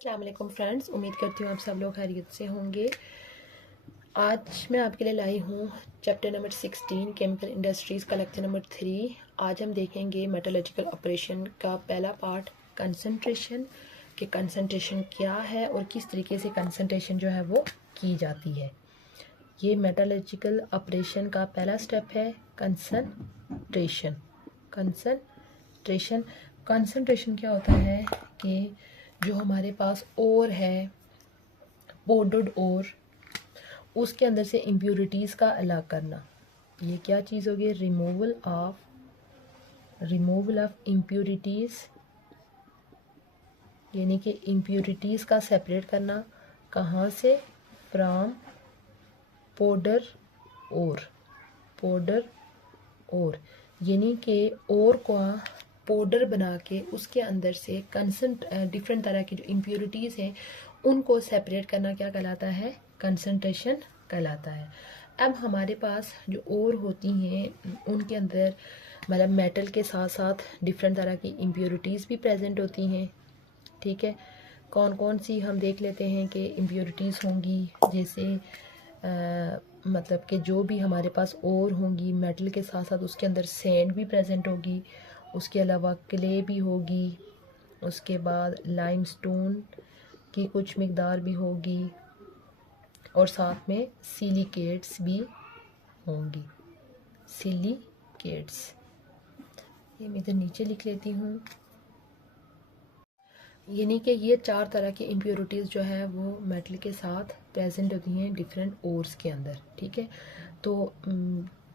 अस्सलाम वालेकुम फ्रेंड्स, उम्मीद करती हूँ आप सब लोग खैरियत से होंगे। आज मैं आपके लिए लाई हूँ चैप्टर नंबर 16 केमिकल इंडस्ट्रीज़ का लेक्चर नंबर 3। आज हम देखेंगे मेटलर्जिकल ऑपरेशन का पहला पार्ट कंसंट्रेशन, कि कंसंट्रेशन क्या है और किस तरीके से कंसंट्रेशन जो है वो की जाती है। ये मेटलर्जिकल ऑपरेशन का पहला स्टेप है कंसंट्रेशन। कंसंट्रेशन कंसंट्रेशन क्या होता है कि जो हमारे पास ओर है, पाउडर्ड ओर, उसके अंदर से इम्प्योरिटीज़ का अलग करना। ये क्या चीज़ होगी? रिमूवल ऑफ इम्प्योरिटीज़, यानी कि इम्प्योरिटीज़ का सेपरेट करना। कहाँ से? फ्रॉम पाउडर ओर, यानी कि ओर को पाउडर बना के उसके अंदर से डिफरेंट तरह की जो इम्प्योरिटीज़ हैं उनको सेपरेट करना क्या कहलाता है? कंसंट्रेशन कहलाता है। अब हमारे पास जो ओर होती हैं उनके अंदर मतलब मेटल के साथ साथ डिफरेंट तरह की इम्प्योरिटीज़ भी प्रेजेंट होती हैं। ठीक है, कौन कौन सी हम देख लेते हैं कि इम्प्योरिटीज़ होंगी। जैसे मतलब कि जो भी हमारे पास ओर होंगी मेटल के साथ साथ उसके अंदर सैंड भी प्रेजेंट होगी, उसके अलावा क्ले भी होगी, उसके बाद लाइमस्टोन की कुछ मिकदार भी होगी और साथ में सिलिकेट्स भी होंगी। सिलिकेट्स ये मैं इधर नीचे लिख लेती हूँ। यानी कि ये 4 तरह की इम्प्योरिटीज़ जो है वो मेटल के साथ प्रेजेंट होती हैं डिफरेंट ओर्स के अंदर। ठीक है, तो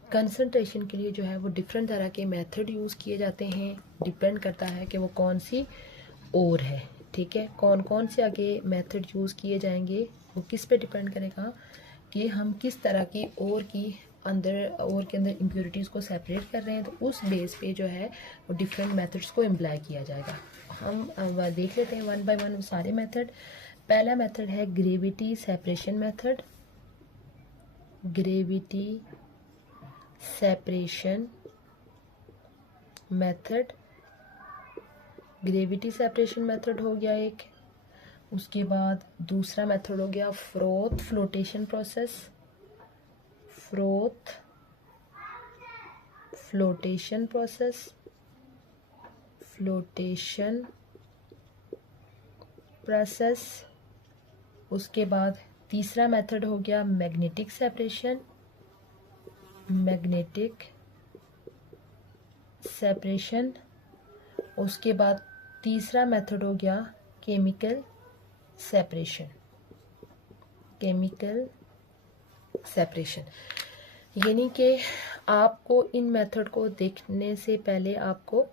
कंसंट्रेशन के लिए जो है वो डिफरेंट तरह के मेथड यूज़ किए जाते हैं। डिपेंड करता है कि वो कौन सी ओर है। ठीक है, कौन कौन से आगे मेथड यूज़ किए जाएंगे वो किस पे डिपेंड करेगा कि हम किस तरह की ओर के अंदर इम्प्योरिटीज़ को सेपरेट कर रहे हैं। तो उस बेस पे जो है वो डिफरेंट मेथड्स को एम्प्लॉय किया जाएगा। हम देख लेते हैं वन बाय वन सारे मेथड। पहला मेथड है gravity separation method. Gravity separation method, gravity separation method हो गया एक। उसके बाद दूसरा मेथड हो गया froth flotation process. Froth flotation process, flotation process. उसके बाद तीसरा मेथड हो गया मैग्नेटिक सेपरेशन। Magnetic separation. उसके बाद तीसरा मेथड हो गया केमिकल सेपरेशन। केमिकल सेपरेशन, यानी कि आपको इन मेथड को देखने से पहले आपको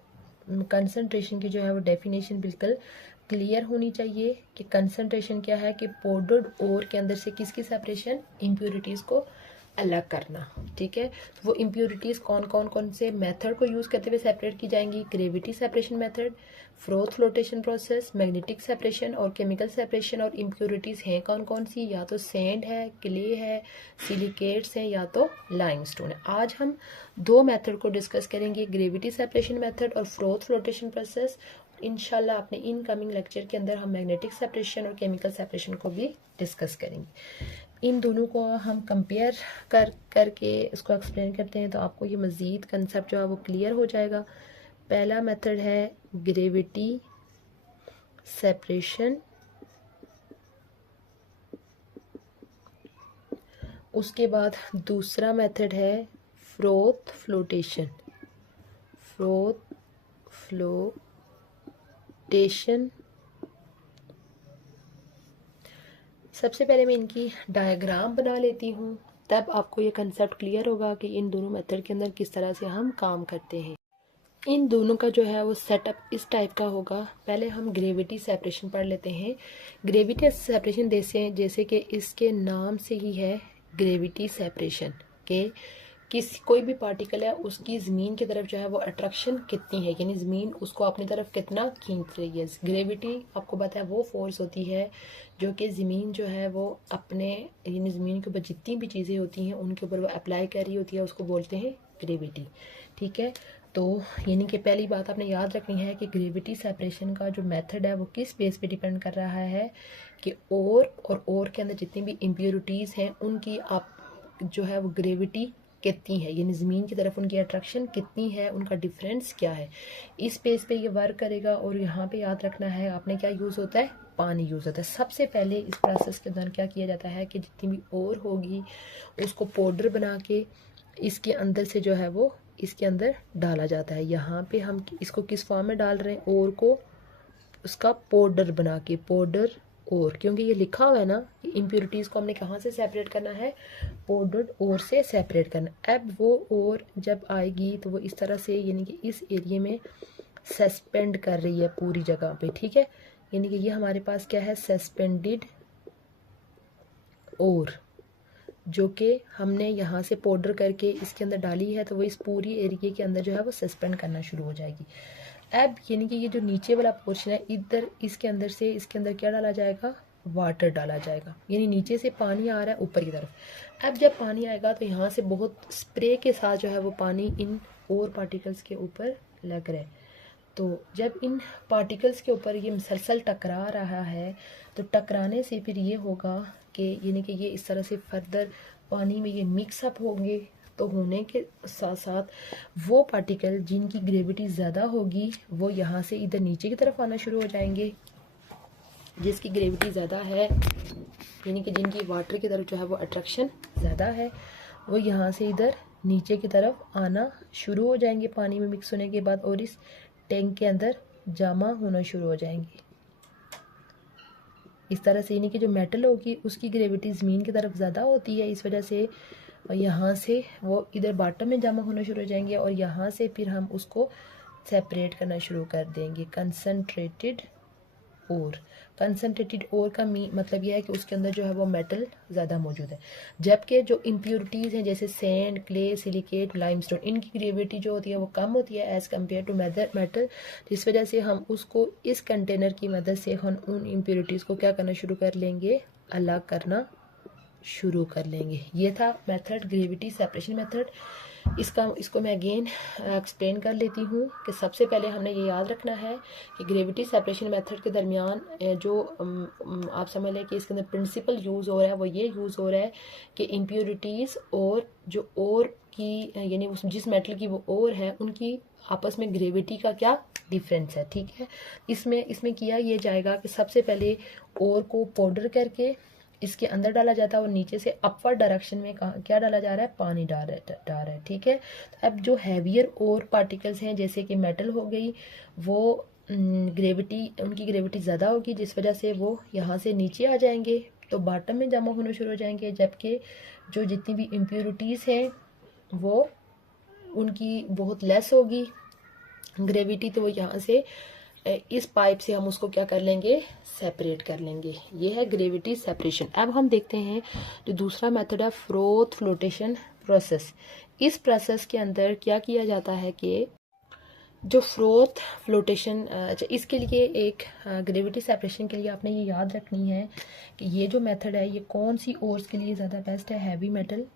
कंसंट्रेशन की जो है वो डेफिनेशन बिल्कुल क्लियर होनी चाहिए कि कंसंट्रेशन क्या है, कि पाउडर्ड ओर के अंदर से किसकी सेपरेशन? इम्प्योरिटीज़ को अलग करना। ठीक है, तो वो इम्प्योरिटीज़ कौन से मेथड को यूज़ करते हुए सेपरेट की जाएंगी? Gravity separation method, froth flotation process, magnetic separation और केमिकल सेपरेशन। और इम्प्योरिटीज़ हैं कौन सी? या तो सैंड है, क्ले है, सिलिकेट्स हैं या तो लाइमस्टोन है। आज हम 2 मेथड को डिस्कस करेंगे, ग्रेविटी सेपरेशन मेथड और फ्रोथ फ्लोटेशन प्रोसेस। इंशाल्लाह अपने इनकमिंग लेक्चर के अंदर हम मैग्नेटिक सेपरेशन और केमिकल सेपरेशन को भी डिस्कस करेंगे। इन दोनों को हम कंपेयर करके इसको एक्सप्लेन करते हैं तो आपको ये मज़ीद कंसेप्ट जो है वो क्लियर हो जाएगा। पहला मेथड है ग्रेविटी सेपरेशन, उसके बाद दूसरा मेथड है फ्रोथ फ्लोटेशन। Froth flotation. सबसे पहले मैं इनकी डायग्राम बना लेती हूँ, तब आपको ये कंसेप्ट क्लियर होगा कि इन दोनों मेथड के अंदर किस तरह से हम काम करते हैं। इन दोनों का जो है वो सेटअप इस टाइप का होगा। पहले हम ग्रेविटी सेपरेशन पढ़ लेते हैं। ग्रेविटी सेपरेशन जैसे कि इसके नाम से ही है ग्रेविटी सेपरेशन के कोई भी पार्टिकल है उसकी ज़मीन की तरफ जो है वो अट्रैक्शन कितनी है, यानी ज़मीन उसको अपनी तरफ कितना खींच रही है। ग्रेविटी आपको पता है वो फोर्स होती है जो कि ज़मीन जो है वो अपने यानी ज़मीन के ऊपर जितनी भी चीज़ें होती हैं उनके ऊपर वो अप्लाई कर रही होती है, उसको बोलते हैं ग्रेविटी। ठीक है, तो यानी कि पहली बात आपने याद रखनी है कि ग्रेविटी सेपरेशन का जो मेथड है वो किस बेस पे डिपेंड कर रहा है कि और के अंदर जितनी भी इम्प्योरिटीज़ हैं उनकी आप जो है वो ग्रेविटी कितनी है, यानी ज़मीन की तरफ उनकी अट्रैक्शन कितनी है, उनका डिफरेंस क्या है, इस बेस पे ये वर्क करेगा। और यहाँ पे याद रखना है आपने क्या यूज़ होता है, पानी यूज़ होता है। सबसे पहले इस प्रोसेस के दौरान क्या किया जाता है कि जितनी भी और होगी उसको पाउडर बना के इसके अंदर से जो है वो इसके अंदर डाला जाता है। यहाँ पे हम इसको किस फॉर्म में डाल रहे हैं, और को उसका पाउडर बना के, पाउडर और, क्योंकि ये लिखा हुआ है ना कि इम्प्योरिटीज़ को हमने कहाँ से सेपरेट करना है, पाउडर्ड और से सेपरेट करना। अब वो और जब आएगी तो वो इस तरह से यानी कि इस एरिया में सस्पेंड कर रही है पूरी जगह पे, ठीक है। यानी कि ये हमारे पास क्या है, सस्पेंडेड और, जो कि हमने यहाँ से पाउडर करके इसके अंदर डाली है, तो वो इस पूरी एरिया के अंदर जो है वो सस्पेंड करना शुरू हो जाएगी। अब यानी कि ये जो नीचे वाला पोर्शन है, इधर इसके अंदर से इसके अंदर क्या डाला जाएगा, वाटर डाला जाएगा। यानी नीचे से पानी आ रहा है ऊपर की तरफ। अब जब पानी आएगा तो यहाँ से बहुत स्प्रे के साथ जो है वो पानी इन और पार्टिकल्स के ऊपर लग रहा है। तो जब इन पार्टिकल्स के ऊपर ये मुसलसल टकरा रहा है, तो टकराने से फिर ये होगा कि यानी कि ये इस तरह से फर्दर पानी में ये मिक्सअप होंगे। तो होने के साथ साथ वो पार्टिकल जिनकी ग्रेविटी ज़्यादा होगी वो यहाँ से इधर नीचे की तरफ आना शुरू हो जाएंगे। जिसकी ग्रेविटी ज़्यादा है यानी कि जिनकी वाटर की तरफ जो है वो अट्रैक्शन ज़्यादा है, वो यहाँ से इधर नीचे की तरफ आना शुरू हो जाएंगे पानी में मिक्स होने के बाद, और इस टैंक के अंदर जमा होना शुरू हो जाएंगे। इस तरह से यानी कि जो मेटल होगी उसकी ग्रेविटी ज़मीन की तरफ ज़्यादा होती है, इस वजह से यहाँ से वो इधर बॉटम में जमा होना शुरू हो जाएंगे, और यहाँ से फिर हम उसको सेपरेट करना शुरू कर देंगे। कंसनट्रेटेड और का मतलब यह है कि उसके अंदर जो है वो मेटल ज़्यादा मौजूद है। जबकि जो इम्प्योरिटीज़ हैं जैसे सैंड, क्ले, सिलिकेट, लाइमस्टोन, इनकी ग्रेविटी जो होती है वो कम होती है एज़ कम्पेयर टू मेटल, जिस वजह से हम उसको इस कंटेनर की मदद से हम उन इम्प्योरिटीज़ को क्या करना शुरू कर लेंगे, अलग करना शुरू कर लेंगे। ये था मेथड, ग्रेविटी सेपरेशन मेथड। इसको मैं अगेन एक्सप्लेन कर लेती हूँ कि सबसे पहले हमने ये याद रखना है कि ग्रेविटी सेपरेशन मेथड के दरमियान जो आप समझ लें कि इसके अंदर प्रिंसिपल यूज़ हो रहा है वो ये यूज़ हो रहा है कि इम्प्योरिटीज़ और जो और की यानी जिस मेटल की वो और है उनकी आपस में ग्रेविटी का क्या डिफरेंस है, ठीक है। इसमें किया ये जाएगा कि सबसे पहले और को पाउडर करके इसके अंदर डाला जाता है और नीचे से अपवर्ड डायरेक्शन में क्या डाला जा रहा है, पानी डाल रहा है, ठीक है। तो अब जो हैवियर और पार्टिकल्स हैं जैसे कि मेटल हो गई, वो उनकी ग्रेविटी ज़्यादा होगी, जिस वजह से वो यहाँ से नीचे आ जाएंगे तो बॉटम में जमा होना शुरू हो जाएंगे। जबकि जो जितनी भी इम्प्योरिटीज़ हैं वो उनकी बहुत लेस होगी ग्रेविटी, तो वो यहाँ से इस पाइप से हम उसको क्या कर लेंगे, सेपरेट कर लेंगे। ये है ग्रेविटी सेपरेशन। अब हम देखते हैं जो दूसरा मेथड है फ्रोथ फ्लोटेशन प्रोसेस। इस प्रोसेस के अंदर क्या किया जाता है कि जो फ्रोथ फ्लोटेशन, अच्छा इसके लिए एक ग्रेविटी सेपरेशन के लिए आपने ये याद रखनी है कि ये जो मेथड है ये कौन सी ओर्स के लिए ज़्यादा बेस्ट है, हैवी मेटल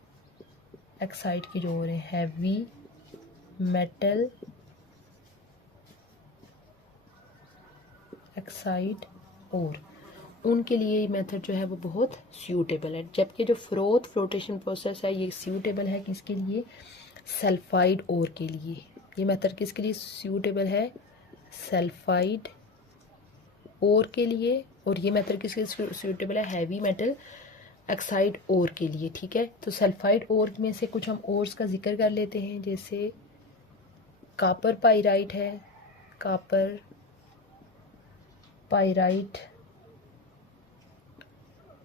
एक्साइड की जो ओर है, हैवी मेटल एक्साइड और उनके लिए ये मेथड जो है वो बहुत सूटेबल है। जबकि जो फ्रोथ फ्लोटेशन प्रोसेस है ये सूटेबल है किसके लिए, सल्फाइड ओर के लिए। ये मेथड किसके लिए सूटेबल है, सल्फाइड ओर के लिए, और ये मेथड किसके लिए सूटेबल है, हैवी मेटल एक्साइड ओर के लिए, ठीक है। तो सल्फाइड ओर में से कुछ हम ओर्स का जिक्र कर लेते हैं, जैसे कॉपर पाइराइट है, कॉपर पाइराइट,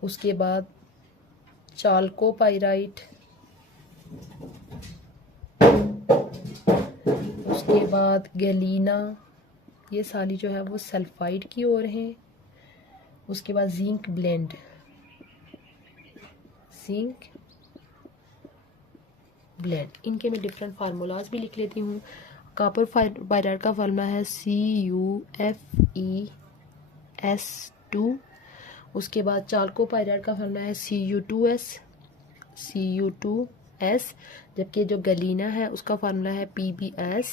उसके बाद चाल्को पाइराइट, उसके बाद गैलीना, ये सारी जो है वो सल्फाइड की ओर हैं। उसके बाद जिंक ब्लेंड, इनके मैं डिफरेंट फार्मूलाज भी लिख लेती हूँ। कॉपर पाइराइट का फार्मूला है CuFeS2। उसके बाद चाल्को पाइराइट का फार्मूला है Cu2S। जबकि जो गलीना है उसका फार्मूला है PbS।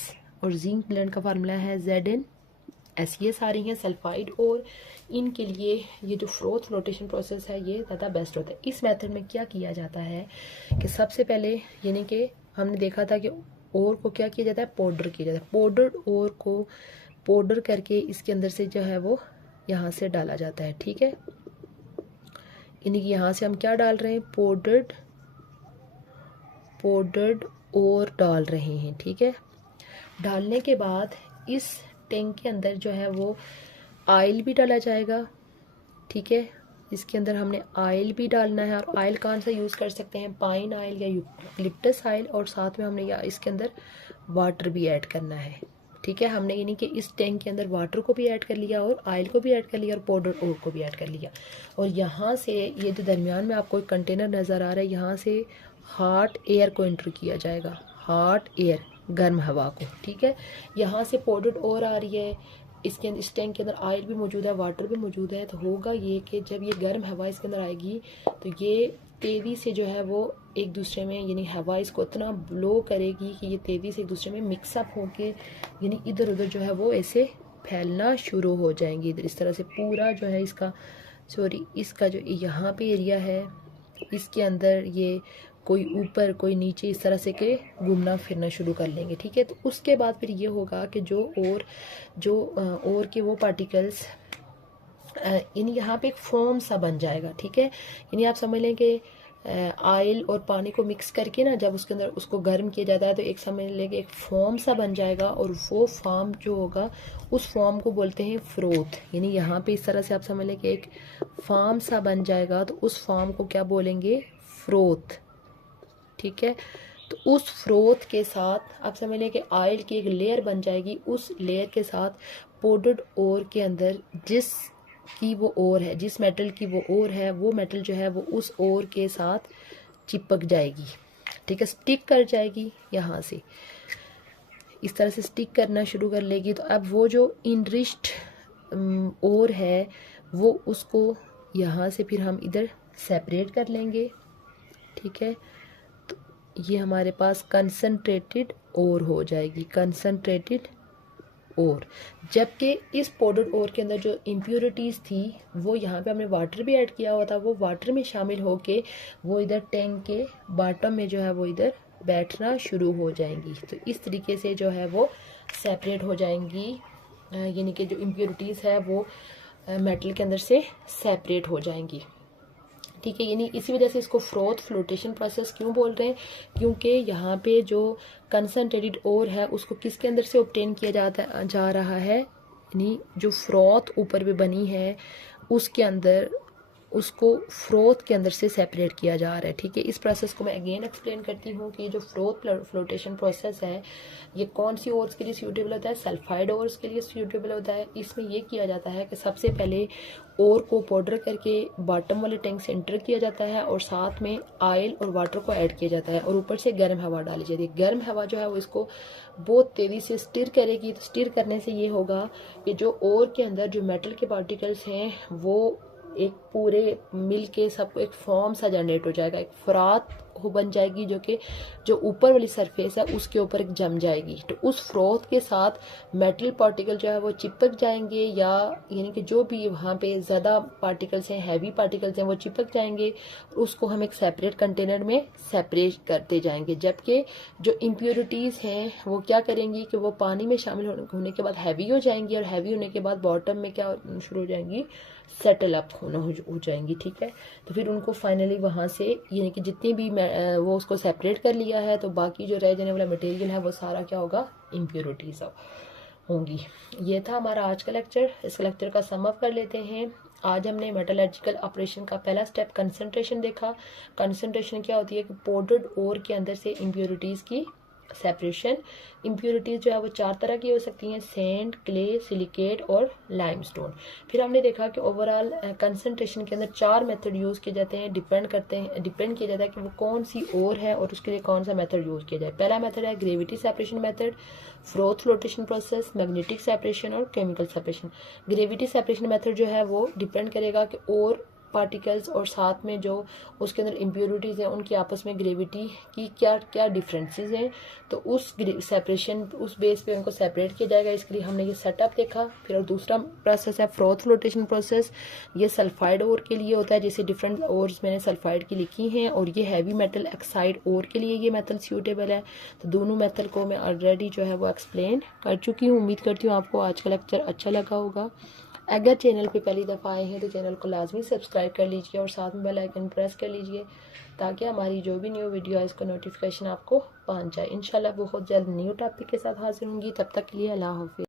और जिंक ब्लेंड का फार्मूला है ZnSeS आ रही है सल्फाइड। और इनके लिए ये जो फ्लोटेशन प्रोसेस है ये ज़्यादा बेस्ट होता है। इस मेथड में क्या किया जाता है कि सबसे पहले यानी कि हमने देखा था कि ओर को क्या किया जाता है, पाउडर किया जाता है। पाउडर ओर को पाउडर करके इसके अंदर से जो है वो यहाँ से डाला जाता है, ठीक है। यानी कि यहाँ से हम क्या डाल रहे हैं, पाउडर्ड ओर डाल रहे हैं, ठीक है। डालने के बाद इस टैंक के अंदर जो है वो ऑयल भी डाला जाएगा, ठीक है। इसके अंदर हमने ऑयल भी डालना है, और ऑयल कौन सा यूज़ कर सकते हैं, पाइन ऑयल या यूकलिप्टस ऑयल। और साथ में हमने या इसके अंदर वाटर भी ऐड करना है, ठीक है। हमने यानी कि इस टैंक के अंदर वाटर को भी ऐड कर लिया और ऑयल को भी ऐड कर लिया और पाउडर ओर को भी ऐड कर लिया। और यहाँ से ये जो दरमियान में आपको एक कंटेनर नज़र आ रहा है, यहाँ से हॉट एयर को एंटर किया जाएगा, हॉट एयर, गर्म हवा को, ठीक है। यहाँ से पाउडर ओर आ रही है, इसके इस टैंक के अंदर ऑयल भी मौजूद है, वाटर भी मौजूद है। तो होगा ये कि जब ये गर्म हवा इसके अंदर आएगी तो ये तेज़ी से जो है वो एक दूसरे में, यानी हवा इसको इतना ब्लो करेगी कि ये तेज़ी से एक दूसरे में मिक्सअप होके यानी इधर उधर जो है वो ऐसे फैलना शुरू हो जाएंगी। इधर इस तरह से पूरा जो है इसका जो यहाँ पे एरिया है इसके अंदर ये कोई ऊपर कोई नीचे इस तरह से के घूमना फिरना शुरू कर लेंगे, ठीक है। तो उसके बाद फिर ये होगा कि जो और के वो पार्टिकल्स यानी यहाँ पे एक फोम सा बन जाएगा, ठीक है। यानी आप समझ लें कि ऑयल और पानी को मिक्स करके ना जब उसके अंदर उसको गर्म किया जाता है तो एक समझ लें कि एक फोम सा बन जाएगा, और वो फॉर्म जो होगा उस फॉर्म को बोलते हैं फ्रोथ। यानी यहाँ पे इस तरह से आप समझ लें कि एक फॉर्म सा बन जाएगा, तो उस फॉर्म को क्या बोलेंगे, फ्रोथ, ठीक है। तो उस फ्रोथ के साथ आप समझ लें कि ऑयल की एक लेयर बन जाएगी, उस लेयर के साथ पाउडर्ड ओर के अंदर जिस की वो ओर है, जिस मेटल की वो ओर है, वो मेटल जो है वो उस ओर के साथ चिपक जाएगी, ठीक है, स्टिक कर जाएगी। यहाँ से इस तरह से स्टिक करना शुरू कर लेगी। तो अब वो जो इनरिच्ड ओर है वो उसको यहाँ से फिर हम इधर सेपरेट कर लेंगे, ठीक है। तो ये हमारे पास कंसनट्रेटेड ओर हो जाएगी, कंसनट्रेटेड ओर। जबकि इस पाउडर ओर के अंदर जो इम्प्योरिटीज़ थी वो यहाँ पे हमने वाटर भी ऐड किया हुआ था, वो वाटर में शामिल होके वो इधर टैंक के बॉटम में जो है वो इधर बैठना शुरू हो जाएंगी। तो इस तरीके से जो है वो सेपरेट हो जाएंगी, यानी कि जो इम्प्योरिटीज़ है वो मेटल के अंदर से सेपरेट हो जाएंगी, ठीक है। यानी इसी वजह से इसको फ्लोटेशन प्रोसेस क्यों बोल रहे हैं, क्योंकि यहाँ पे जो कंसनट्रेटेड ओर है उसको किसके अंदर से ऑब्टेन किया जा रहा है, यानी जो फ्रोथ ऊपर पे बनी है उसके अंदर, उसको फ्रोथ के अंदर से सेपरेट किया जा रहा है, ठीक है। इस प्रोसेस को मैं अगेन एक्सप्लेन करती हूँ कि जो फ्लोटेशन प्रोसेस है ये कौन सी ओर्स के लिए सूटेबल होता है, सल्फाइड ओर्स के लिए सूटेबल होता है। इसमें ये किया जाता है कि सबसे पहले ओर को पाउडर करके बॉटम वाले टैंक से एंटर किया जाता है और साथ में ऑयल और वाटर को ऐड किया जाता है और ऊपर से गर्म हवा डाली जाती है। गर्म हवा जो है वो इसको बहुत तेज़ी से स्टिर करेगी। तो स्टिर करने से ये होगा कि जो ओर के अंदर जो मेटल के पार्टिकल्स हैं वो एक पूरे मिल के सबको एक फॉर्म सा जनरेट हो जाएगा, एक फ्रॉथ हो बन जाएगी जो कि जो ऊपर वाली सरफेस है उसके ऊपर एक जम जाएगी। तो उस फ्रॉथ के साथ मेटल पार्टिकल जो है वो चिपक जाएंगे, या यानी कि जो भी वहाँ पे ज़्यादा पार्टिकल्स हैं, हैवी पार्टिकल्स हैं, वो चिपक जाएंगे। उसको हम एक सेपरेट कंटेनर में सेपरेट करते जाएंगे। जबकि जो इम्प्योरिटीज़ हैं वो क्या करेंगी कि वो पानी में शामिल होने के बाद हैवी हो जाएंगी, और हैवी होने के बाद बॉटम में क्या शुरू हो जाएंगी, सेटल अप होना हो जाएंगी, ठीक है। तो फिर उनको फाइनली वहाँ से यानी कि जितनी भी वो उसको सेपरेट कर लिया है तो बाकी जो रह जाने वाला मटेरियल है वो सारा क्या होगा, इम्प्योरिटीज होंगी। ये था हमारा आज का लेक्चर। इस लेक्चर का सम अप कर लेते हैं। आज हमने मेटलर्जिकल ऑपरेशन का पहला स्टेप कंसंट्रेशन देखा। कंसंट्रेशन क्या होती है कि पाउडर्ड ओर के अंदर से इम्प्योरिटीज़ की सेपरेशन। इम्प्योरिटीज़ जो है वो 4 तरह की हो सकती हैं, सैंड, क्ले, सिलिकेट और लाइमस्टोन। फिर हमने देखा कि ओवरऑल कंसंट्रेशन के अंदर 4 मेथड यूज़ किए जाते हैं, डिपेंड किया जाता है कि वो कौन सी ओर है और उसके लिए कौन सा मेथड यूज़ किया जाए। पहला मेथड है gravity separation method, froth flotation process, magnetic separation और chemical separation. Gravity separation method जो है वो डिपेंड करेगा कि और पार्टिकल्स और साथ में जो उसके अंदर इम्प्योरिटीज़ हैं उनकी आपस में ग्रेविटी की क्या क्या डिफरेंसेस हैं, तो उस सेपरेशन उस बेस पे उनको सेपरेट किया जाएगा। इसके लिए हमने ये सेटअप देखा। फिर और दूसरा प्रोसेस है फ्रोथ फ्लोटेशन प्रोसेस। ये सल्फाइड ओर के लिए होता है, जैसे डिफरेंट ओर्स मैंने सल्फाइड की लिखी हैं, और ये हैवी मेटल ऑक्साइड ओर के लिए ये मेथड सूटेबल है। तो दोनों मेथड को मैं ऑलरेडी जो है वो एक्सप्लेन कर चुकी हूँ। उम्मीद करती हूँ आपको आज का लेक्चर अच्छा लगा होगा। अगर चैनल पे पहली दफ़ा आए हैं तो चैनल को लाजमी सब्सक्राइब कर लीजिए और साथ में बेल आइकन प्रेस कर लीजिए, ताकि हमारी जो भी न्यू वीडियो है इसका नोटिफिकेशन आपको पहुंच जाए। इंशाल्लाह बहुत जल्द न्यू टॉपिक के साथ हाजिर होंगी। तब तक के लिए अल्लाह हाफिज़।